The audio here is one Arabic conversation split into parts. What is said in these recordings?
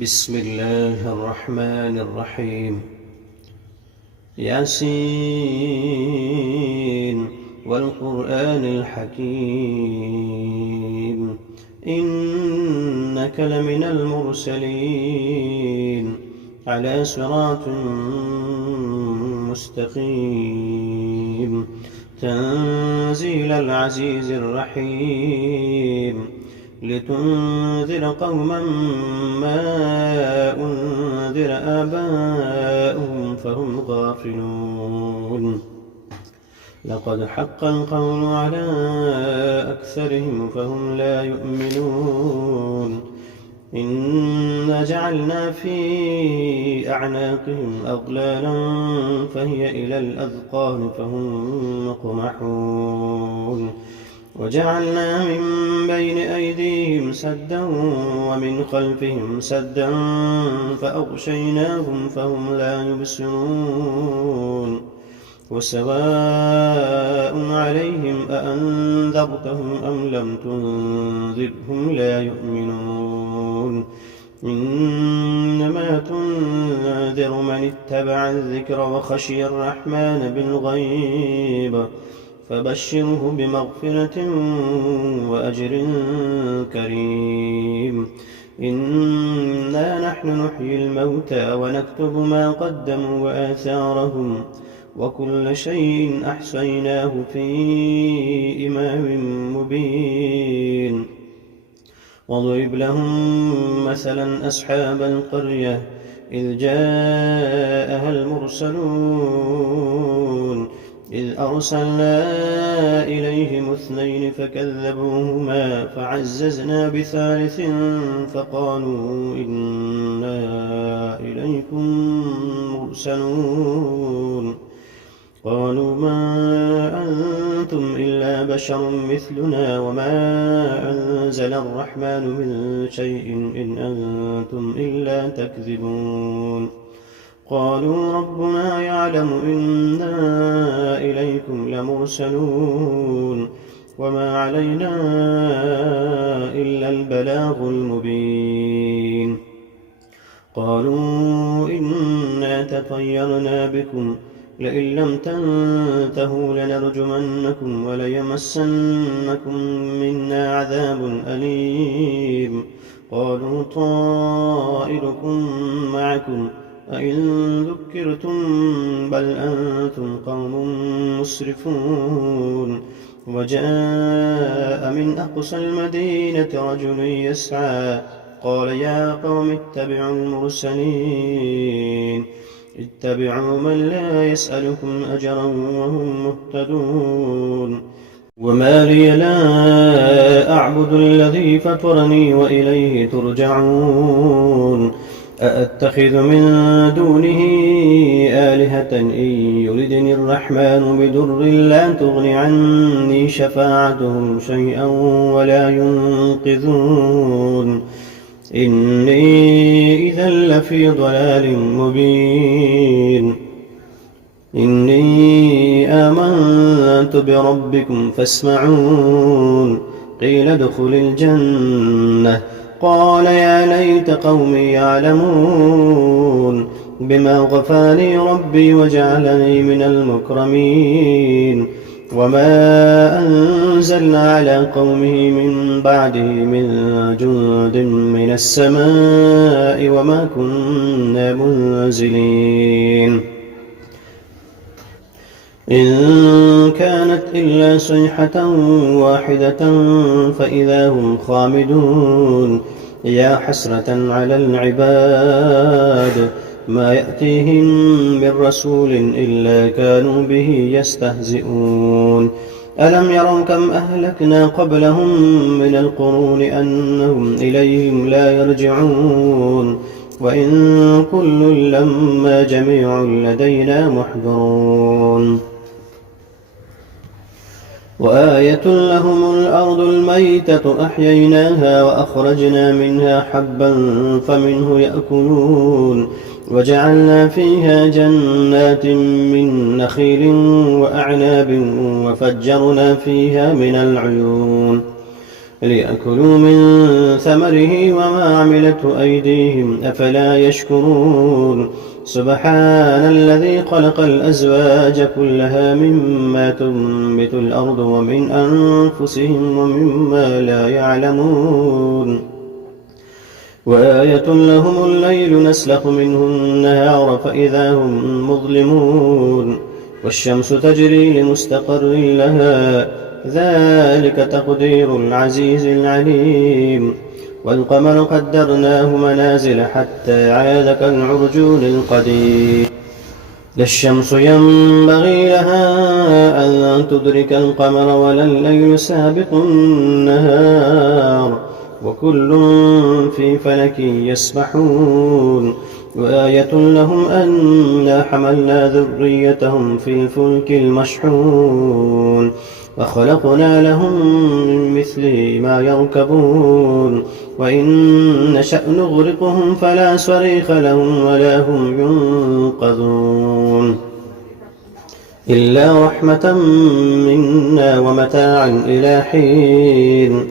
بسم الله الرحمن الرحيم. ياسين والقرآن الحكيم إنك لمن المرسلين على صراط مستقيم تنزيل العزيز الرحيم لتنذر قوما ما أنذر آباؤهم فهم غافلون. لقد حق القول على أكثرهم فهم لا يؤمنون. إنا جعلنا في أعناقهم أغلالا فهي إلى الأذقان فهم مقمحون. وجعلنا من بين أيديهم سدا ومن خلفهم سدا فأغشيناهم فهم لا يبصرون. وسواء عليهم أأنذرتهم أم لم تنذرهم لا يؤمنون. إنما تنذر من اتبع الذكر وخشي الرحمن بالغيب فبشره بمغفرة وأجر كريم. إنا نحن نحيي الموتى ونكتب ما قدموا وآثارهم وكل شيء أحصيناه في إمام مبين. واضرب لهم مثلا أصحاب القرية إذ جاءها المرسلون إذ أرسلنا إليهم 2 فكذبوهما فعززنا بثالث فقالوا إنا إليكم مرسلون. قالوا ما أنتم إلا بشر مثلنا وما أنزل الرحمن من شيء إن أنتم إلا تكذبون. قالوا ربنا يعلم إنا إليكم لمرسلون وما علينا إلا البلاغ المبين. قالوا إنا تطيرنا بكم لئن لم تنتهوا لنرجمنكم وليمسنكم منا عذاب أليم. قالوا طائركم معكم أئن ذكرتم بل أنتم قوم مسرفون. وجاء من أقصى المدينة رجل يسعى قال يا قوم اتبعوا المرسلين اتبعوا من لا يسألكم أجرا وهم مهتدون. وما لي لا أعبد الذي فطرني وإليه ترجعون. أأتخذ من دونه آلهة إن يردني الرحمن بضر لا تغن عني شفاعتهم شيئا ولا ينقذون. إني إذا لفي ضلال مبين. إني آمنت بربكم فاسمعون. قيل ادخل الجنة قال يا ليت قومي يعلمون بما غفر لي ربي وجعلني من المكرمين. وما أنزلنا على قومه من بعده من جند من السماء وما كنا منزلين. إن كانت إلا صيحة واحدة فإذا هم خامدون. يا حسرة على العباد ما يأتيهم من رسول إلا كانوا به يستهزئون. ألم يروا كم أهلكنا قبلهم من القرون أنهم إليهم لا يرجعون. وإن كل لما جميع لدينا محضرون. وآية لهم الأرض الميتة أحييناها وأخرجنا منها حبا فمنه يأكلون. وجعلنا فيها جنات من نخيل وأعناب وفجرنا فيها من العيون ليأكلوا من ثمره وما عملته أيديهم أفلا يشكرون سبحان الذي خلق الأزواج كلها مما تنبت الأرض ومن أنفسهم ومما لا يعلمون وآية لهم الليل نسلخ منه النهار فإذا هم مظلمون والشمس تجري لمستقر لها ذلك تقدير العزيز العليم والقمر قدرناه منازل حتى عاد كالعرجون القديم لا الشمس ينبغي لها أن تدرك القمر ولا الليل سابق النهار وكل في فلك يسبحون وآية لهم أنا حملنا ذريتهم في الفلك المشحون وخلقنا لهم من مثله ما يركبون وإن نشأ نغرقهم فلا صريخ لهم ولا هم ينقذون إلا رحمة منا ومتاعا إلى حين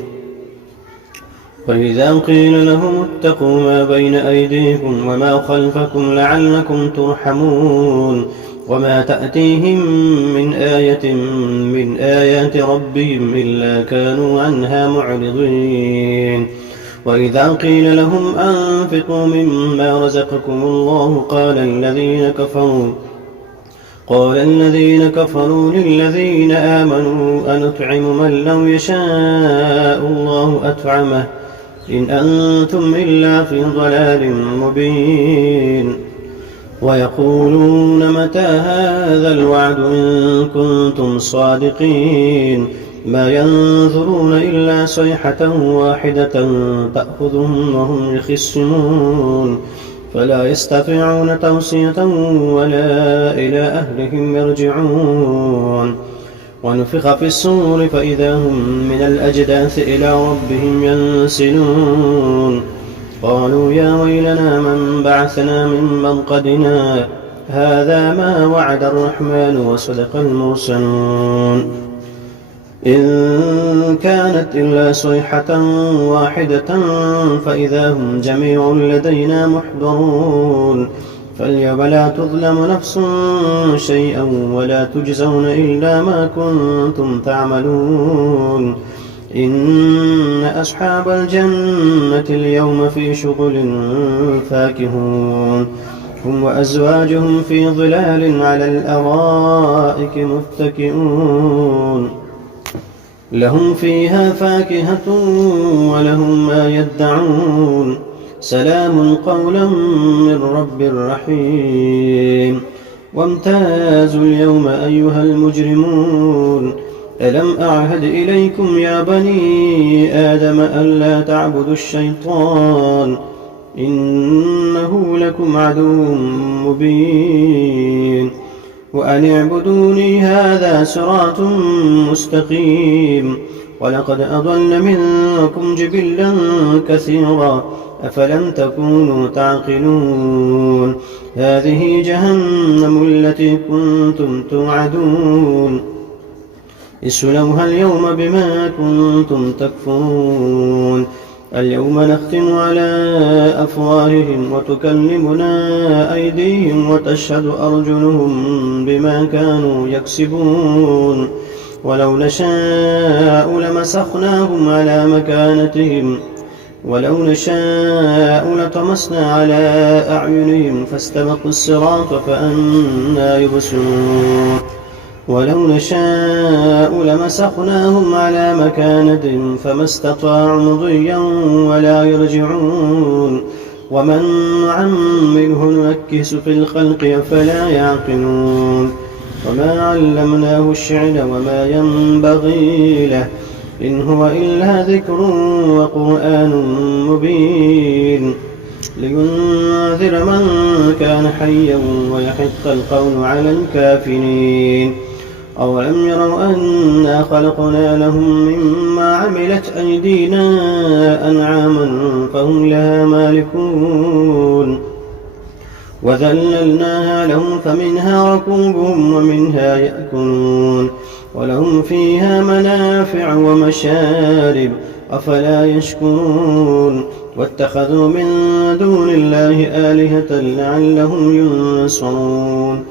وإذا قيل لهم اتقوا ما بين أيديكم وما خلفكم لعلكم ترحمون وما تأتيهم من آية من آيات ربهم إلا كانوا عنها معرضين وإذا قيل لهم أنفقوا مما رزقكم الله قال الذين كفروا للذين آمنوا أنطعم من لو يشاء الله أطعمه إن أنتم إلا في ضلال مبين ويقولون متى هذا الوعد إن كنتم صادقين ما ينظرون إلا صيحة واحدة تأخذهم وهم يخصمون فلا يستطيعون توصية ولا إلى أهلهم يرجعون ونفخ في الصور فإذا هم من الأجداث إلى ربهم ينسلون قالوا يا ويلنا من بعثنا من مرقدنا هذا ما وعد الرحمن وصدق المرسلون إن كانت إلا صيحة واحدة فإذا هم جميع لدينا محضرون فاليوم لا تظلم نفس شيئا ولا تجزون إلا ما كنتم تعملون إن أصحاب الجنة اليوم في شغل فاكهون هم وأزواجهم في ظلال على الأرائك متكئون لهم فيها فاكهة ولهم ما يدعون سلام قولا من رب رحيم وامتازوا اليوم أيها المجرمون ألم أعهد إليكم يا بني آدم ألا تعبدوا الشيطان إنه لكم عدو مبين وأن اعبدوني هذا صراط مستقيم ولقد أضل منكم جبلا كثيرا أفلم تكونوا تعقلون هذه جهنم التي كنتم توعدون اصلوها اليوم بما كنتم تكفرون اليوم نختم على أفواههم وتكلمنا أيديهم وتشهد أرجلهم بما كانوا يكسبون ولو نشاء لمسخناهم على مكانتهم ولو نشاء لطمسنا على أعينهم فاستبقوا الصراط فأنى يبصرون ولو نشاء لمسخناهم على مكانتهم فما استطاعوا مضيا ولا يرجعون ومن نعمره ننكس في الخلق أفلا يعقلون وما علمناه الشعر وما ينبغي له إن هو إلا ذكر وقرآن مبين لينذر من كان حيا ويحق القول على الكافرين أولم يروا أنا خلقنا لهم مما عملت أيدينا أنعاما فهم لها مالكون وذللناها لهم فمنها ركوبهم ومنها يأكلون ولهم فيها منافع ومشارب أفلا يشكرون واتخذوا من دون الله آلهة لعلهم ينصرون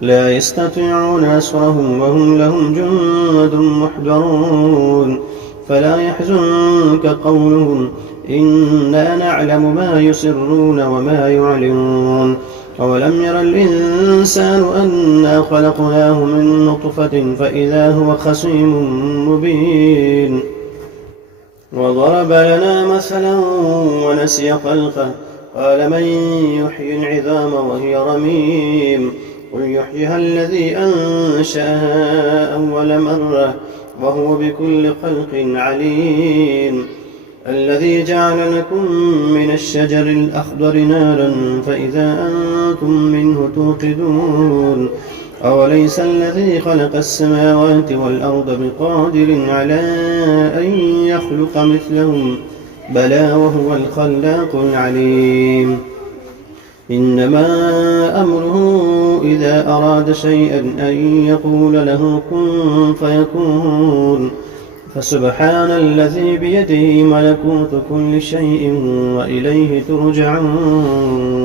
لا يستطيعون نصرهم وهم لهم جند محضرون فلا يحزنك قولهم إنا نعلم ما يسرون وما يعلنون أولم ير الإنسان أنا خلقناه من نطفة فإذا هو خصيم مبين وضرب لنا مثلا ونسي خلقه قال من يحيي العظام وهي رميم قل يحييها الذي أنشأها أول مرة وهو بكل خلق عليم الذي جعل لكم من الشجر الأخضر نارا فإذا أنتم منه توقدون أوليس الذي خلق السماوات والأرض بقادر على أن يخلق مثلهم بلى وهو الخلاق العليم إنما أمره إذا أراد شيئا أن يقول له كن فيكون فسبحان الذي بيده ملكوت كل شيء وإليه ترجعون